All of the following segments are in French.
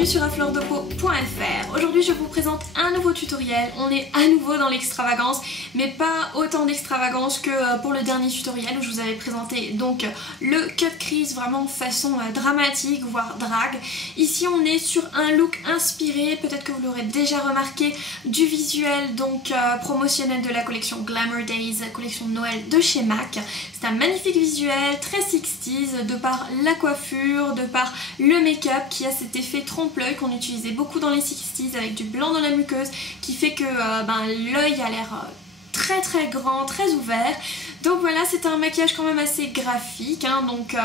bienvenue sur afleurdepeau.fr. Aujourd'hui je vous présente un nouveau tutoriel. On est à nouveau dans l'extravagance, mais pas autant d'extravagance que pour le dernier tutoriel où je vous avais présenté donc le cut crease vraiment façon dramatique voire drague. Ici on est sur un look inspiré, peut-être que vous l'aurez déjà remarqué, du visuel donc promotionnel de la collection Glamour Days, collection de Noël de chez MAC. C'est un magnifique visuel, très 60s, de par la coiffure, de par le make-up qui a cet effet trompe-l'œil qu'on utilisait beaucoup dans les 60s avec du blanc dans la muqueuse qui fait que l'œil a l'air très grand, très ouvert. Donc voilà, c'est un maquillage quand même assez graphique, hein, donc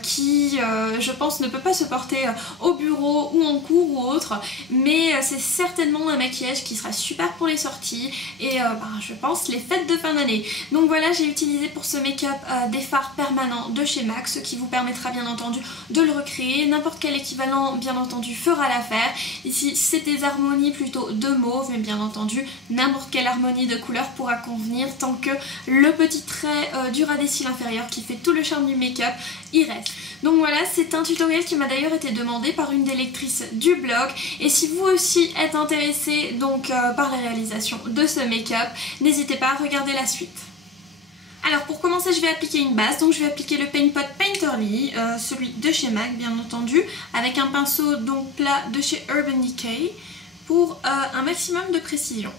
qui je pense ne peut pas se porter au bureau ou en cours ou autre, mais c'est certainement un maquillage qui sera super pour les sorties et je pense les fêtes de fin d'année. Donc voilà, j'ai utilisé pour ce make-up des fards permanents de chez MAC, ce qui vous permettra bien entendu de le recréer. N'importe quel équivalent bien entendu fera l'affaire. Ici c'est des harmonies plutôt de mauve, mais bien entendu n'importe quelle harmonie de couleur pourra convenir tant que le petit trait du ras des cils inférieur qui fait tout le charme du make-up y reste. Donc voilà, c'est un tutoriel qui m'a d'ailleurs été demandé par une des lectrices du blog, et si vous aussi êtes intéressé donc par la réalisation de ce make-up, n'hésitez pas à regarder la suite. Alors pour commencer je vais appliquer une base, donc je vais appliquer le Paint Pot Painterly, celui de chez MAC bien entendu, avec un pinceau donc plat de chez Urban Decay pour un maximum de précision.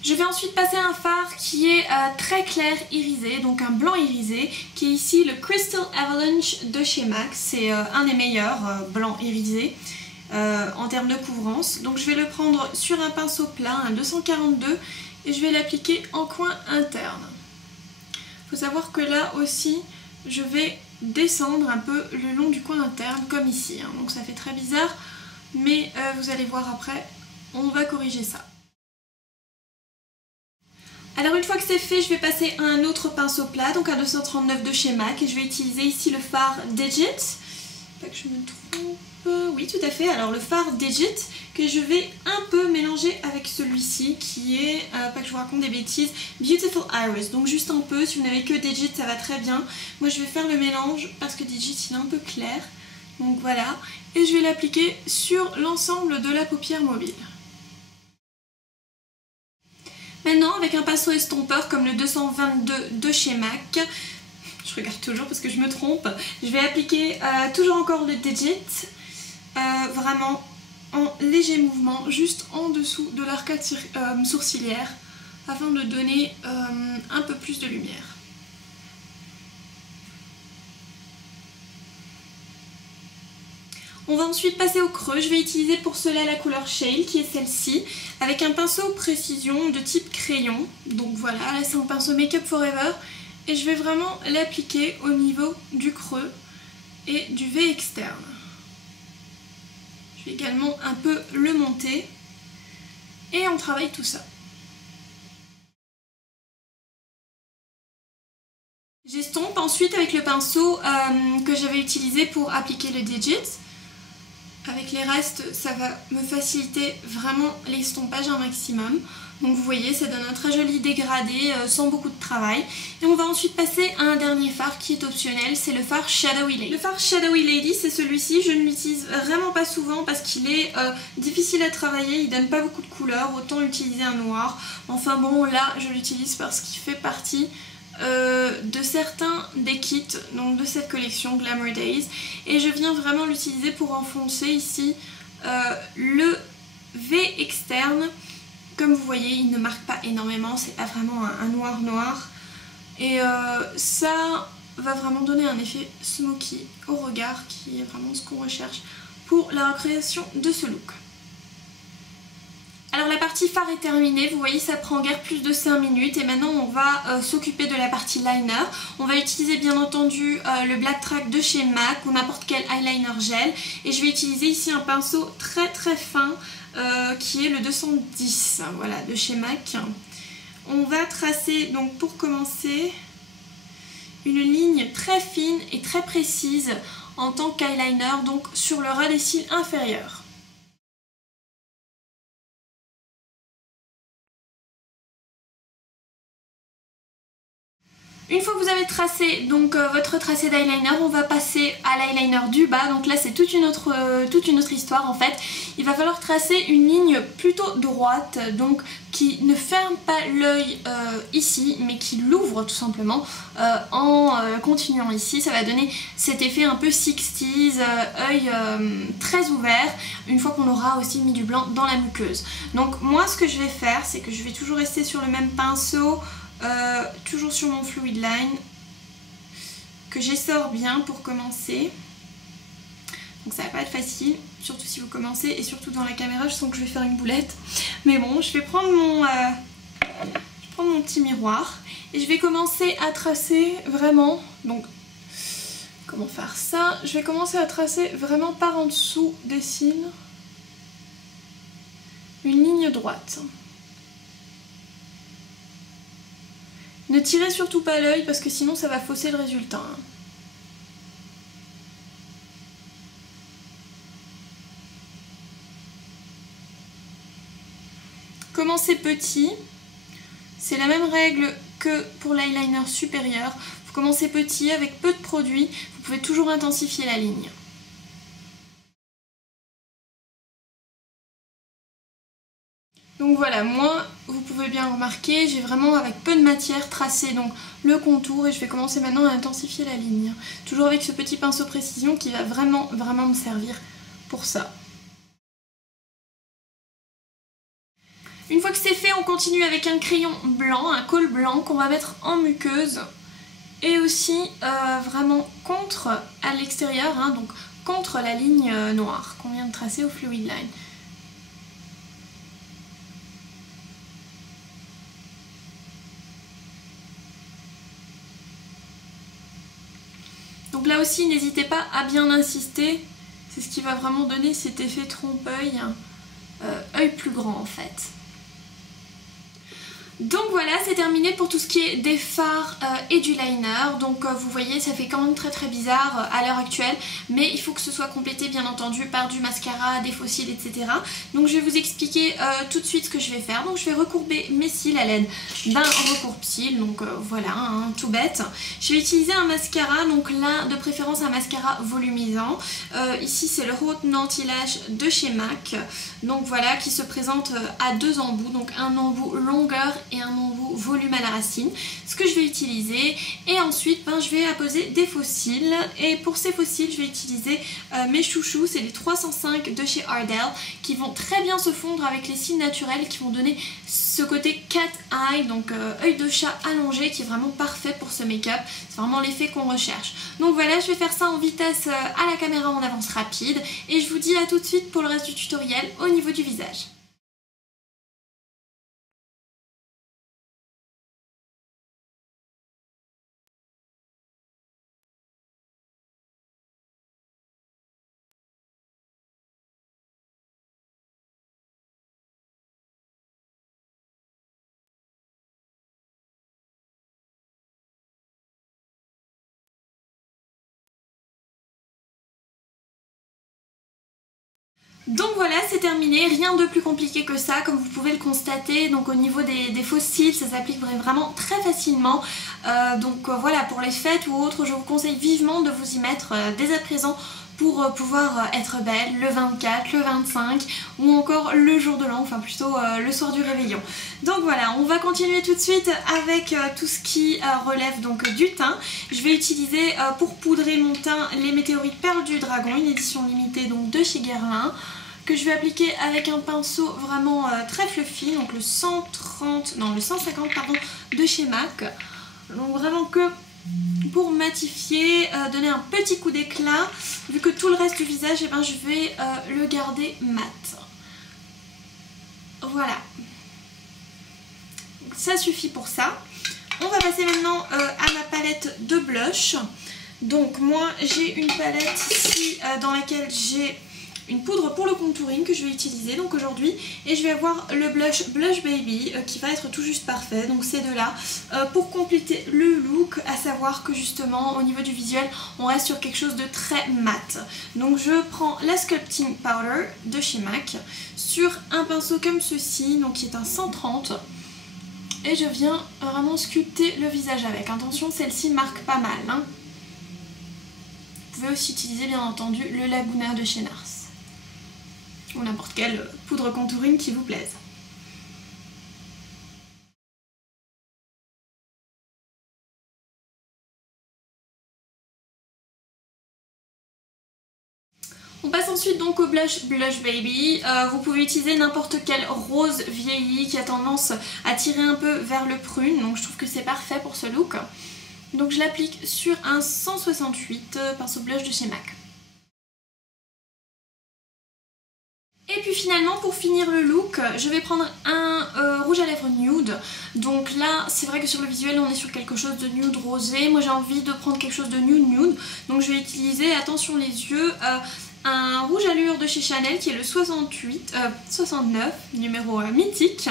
Je vais ensuite passer un fard qui est très clair irisé, donc un blanc irisé, qui est ici le Crystal Avalanche de chez MAC. C'est un des meilleurs blancs irisés en termes de couvrance. Donc je vais le prendre sur un pinceau plat, un 242, et je vais l'appliquer en coin interne. Il faut savoir que là aussi, je vais descendre un peu le long du coin interne, comme ici. Hein. Donc ça fait très bizarre, mais vous allez voir après, on va corriger ça. Alors une fois que c'est fait, je vais passer à un autre pinceau plat, donc un 239 de chez MAC, et je vais utiliser ici le fard Digit. Pas que je me trompe, oui tout à fait, alors le fard Digit que je vais un peu mélanger avec celui-ci qui est, pas que je vous raconte des bêtises, Beautiful Iris, donc juste un peu, si vous n'avez que Digit ça va très bien. Moi je vais faire le mélange parce que Digit il est un peu clair, donc voilà, et je vais l'appliquer sur l'ensemble de la paupière mobile. Maintenant, avec un pinceau estompeur comme le 222 de chez MAC, je regarde toujours parce que je me trompe, je vais appliquer toujours encore le Digit, vraiment en léger mouvement, juste en dessous de l'arcade sourcilière, afin de donner un peu plus de lumière. On va ensuite passer au creux. Je vais utiliser pour cela la couleur Shale qui est celle-ci, avec un pinceau précision de type crayon. Donc voilà, là c'est un pinceau Make Up Forever et je vais vraiment l'appliquer au niveau du creux et du V externe. Je vais également un peu le monter et on travaille tout ça. J'estompe ensuite avec le pinceau que j'avais utilisé pour appliquer le Digit. Avec les restes, ça va me faciliter vraiment l'estompage un maximum. Donc vous voyez, ça donne un très joli dégradé sans beaucoup de travail. Et on va ensuite passer à un dernier fard qui est optionnel, c'est le fard Shadowy Lady. Le fard Shadowy Lady, c'est celui-ci, je ne l'utilise vraiment pas souvent parce qu'il est difficile à travailler, il donne pas beaucoup de couleurs, autant utiliser un noir. Enfin bon, là je l'utilise parce qu'il fait partie de certains des kits donc de cette collection Glamour Days, et je viens vraiment l'utiliser pour enfoncer ici le V externe. Comme vous voyez, il ne marque pas énormément, c'est pas vraiment un noir et ça va vraiment donner un effet smoky au regard qui est vraiment ce qu'on recherche pour la recréation de ce look. Alors la partie fard est terminée, vous voyez ça prend guère plus de 5 minutes et maintenant on va s'occuper de la partie liner. On va utiliser bien entendu le Black Track de chez MAC ou n'importe quel eyeliner gel, et je vais utiliser ici un pinceau très fin qui est le 210, voilà, de chez MAC. On va tracer donc pour commencer une ligne très fine et très précise en tant qu'eyeliner, donc sur le ras des cils inférieurs. Une fois que vous avez tracé donc votre tracé d'eyeliner, on va passer à l'eyeliner du bas. Donc là c'est toute une autre histoire en fait. Il va falloir tracer une ligne plutôt droite, donc qui ne ferme pas l'œil ici, mais qui l'ouvre tout simplement en continuant ici. Ça va donner cet effet un peu 60s, œil très ouvert, une fois qu'on aura aussi mis du blanc dans la muqueuse. Donc moi ce que je vais faire, c'est que je vais toujours rester sur le même pinceau, toujours sur mon fluid line, que j'essore bien pour commencer. Donc ça va pas être facile, surtout si vous commencez, et surtout dans la caméra je sens que je vais faire une boulette. Mais bon, je vais prendre mon petit miroir et je vais commencer à tracer vraiment. Donc comment faire ça? Je vais commencer à tracer vraiment par en dessous des cils une ligne droite. Ne tirez surtout pas l'œil parce que sinon ça va fausser le résultat. Commencez petit, c'est la même règle que pour l'eyeliner supérieur. Vous commencez petit avec peu de produit, vous pouvez toujours intensifier la ligne. Donc voilà, moi, vous pouvez bien remarquer, j'ai vraiment avec peu de matière tracé donc le contour et je vais commencer maintenant à intensifier la ligne. Toujours avec ce petit pinceau précision qui va vraiment me servir pour ça. Une fois que c'est fait, on continue avec un crayon blanc, un col blanc qu'on va mettre en muqueuse et aussi vraiment contre à l'extérieur, hein, donc contre la ligne noire qu'on vient de tracer au fluid line. Donc là aussi, n'hésitez pas à bien insister, c'est ce qui va vraiment donner cet effet trompe-œil, œil plus grand en fait. Donc voilà, c'est terminé pour tout ce qui est des fards et du liner. Donc vous voyez, ça fait quand même très bizarre à l'heure actuelle, mais il faut que ce soit complété bien entendu par du mascara, des faux cils, etc. Donc je vais vous expliquer tout de suite ce que je vais faire. Donc je vais recourber mes cils à l'aide d'un recourbe-cils, donc voilà, hein, tout bête. Je vais utiliser un mascara, donc là de préférence un mascara volumisant. Ici c'est le Haute Anti-Lash de chez MAC. Donc voilà, qui se présente à deux embouts, donc un embout longueur et un embout volume à la racine, ce que je vais utiliser. Et ensuite je vais apposer des faux cils, et pour ces faux cils je vais utiliser mes chouchous, c'est les 305 de chez Ardell, qui vont très bien se fondre avec les cils naturels, qui vont donner ce côté cat eye, donc œil de chat allongé, qui est vraiment parfait pour ce make-up. C'est vraiment l'effet qu'on recherche. Donc voilà, je vais faire ça en vitesse à la caméra en avance rapide, et je vous dis à tout de suite pour le reste du tutoriel au niveau du visage. Donc voilà, c'est terminé, rien de plus compliqué que ça, comme vous pouvez le constater. Donc au niveau des faux cils, ça s'applique vraiment très facilement. Voilà, pour les fêtes ou autres, je vous conseille vivement de vous y mettre dès à présent pour pouvoir être belle le 24, le 25 ou encore le jour de l'an, enfin plutôt le soir du réveillon. Donc voilà, on va continuer tout de suite avec tout ce qui relève donc du teint. Je vais utiliser pour poudrer mon teint les Météorites Perles du Dragon, une édition limitée donc de chez Guerlain, que je vais appliquer avec un pinceau vraiment très fluffy, donc le 150 pardon, de chez MAC. Donc vraiment que pour matifier, donner un petit coup d'éclat, vu que tout le reste du visage, je vais le garder mat. Voilà. Donc, ça suffit pour ça. On va passer maintenant à ma palette de blush. Donc moi j'ai une palette ici dans laquelle j'ai une poudre pour le contouring que je vais utiliser donc aujourd'hui, et je vais avoir le blush Blush Baby qui va être tout juste parfait, donc ces deux là pour compléter le look, à savoir que justement au niveau du visuel on reste sur quelque chose de très mat. Donc je prends la Sculpting Powder de chez MAC sur un pinceau comme ceci, donc qui est un 130. Et je viens vraiment sculpter le visage avec. Attention, celle-ci marque pas mal. Hein. Vous pouvez aussi utiliser bien entendu le Laguna de chez Nars. Ou n'importe quelle poudre contouring qui vous plaise. On passe ensuite donc au blush Baby. Vous pouvez utiliser n'importe quel rose vieilli qui a tendance à tirer un peu vers le prune. Donc je trouve que c'est parfait pour ce look. Donc je l'applique sur un 168 pinceau blush de chez MAC. Et puis finalement, pour finir le look, je vais prendre un rouge à lèvres nude. Donc là, c'est vrai que sur le visuel, on est sur quelque chose de nude rosé. Moi, j'ai envie de prendre quelque chose de nude. Donc je vais utiliser, attention les yeux, un rouge allure de chez Chanel qui est le 69, numéro mythique.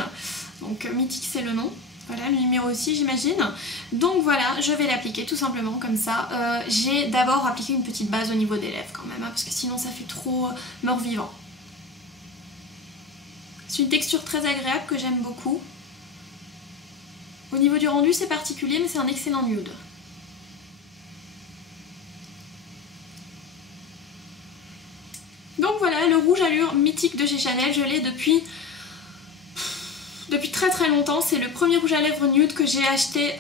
Donc mythique, c'est le nom. Voilà, le numéro aussi, j'imagine. Donc voilà, je vais l'appliquer tout simplement comme ça. J'ai d'abord appliqué une petite base au niveau des lèvres quand même, hein, parce que sinon ça fait trop mort-vivant. C'est une texture très agréable que j'aime beaucoup. Au niveau du rendu, c'est particulier, mais c'est un excellent nude. Donc voilà, le rouge allure mythique de chez Chanel, je l'ai depuis très longtemps. C'est le premier rouge à lèvres nude que j'ai acheté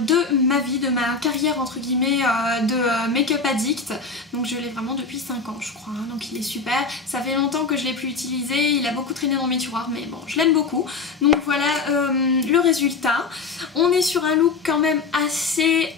de ma vie, de ma carrière entre guillemets de make-up addict. Donc je l'ai vraiment depuis 5 ans je crois, hein. Donc il est super. Ça fait longtemps que je l'ai plus utilisé, il a beaucoup traîné dans mes tiroirs mais bon, je l'aime beaucoup. Donc voilà le résultat. On est sur un look quand même assez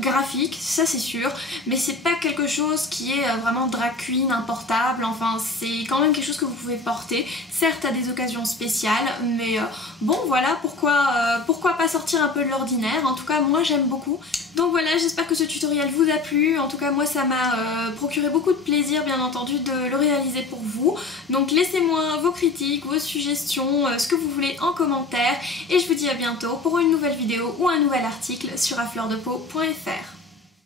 graphique, ça c'est sûr, mais c'est pas quelque chose qui est vraiment drag queen, importable. Enfin c'est quand même quelque chose que vous pouvez porter, certes à des occasions spéciales, mais bon voilà, pourquoi pas sortir un peu de l'ordinaire. En tout cas moi j'aime beaucoup. Donc voilà, j'espère que ce tutoriel vous a plu. En tout cas moi ça m'a procuré beaucoup de plaisir bien entendu de le réaliser pour vous. Donc laissez-moi vos critiques, vos suggestions, ce que vous voulez en commentaire. Et je vous dis à bientôt pour une nouvelle vidéo ou un nouvel article sur afleurdepeau.fr.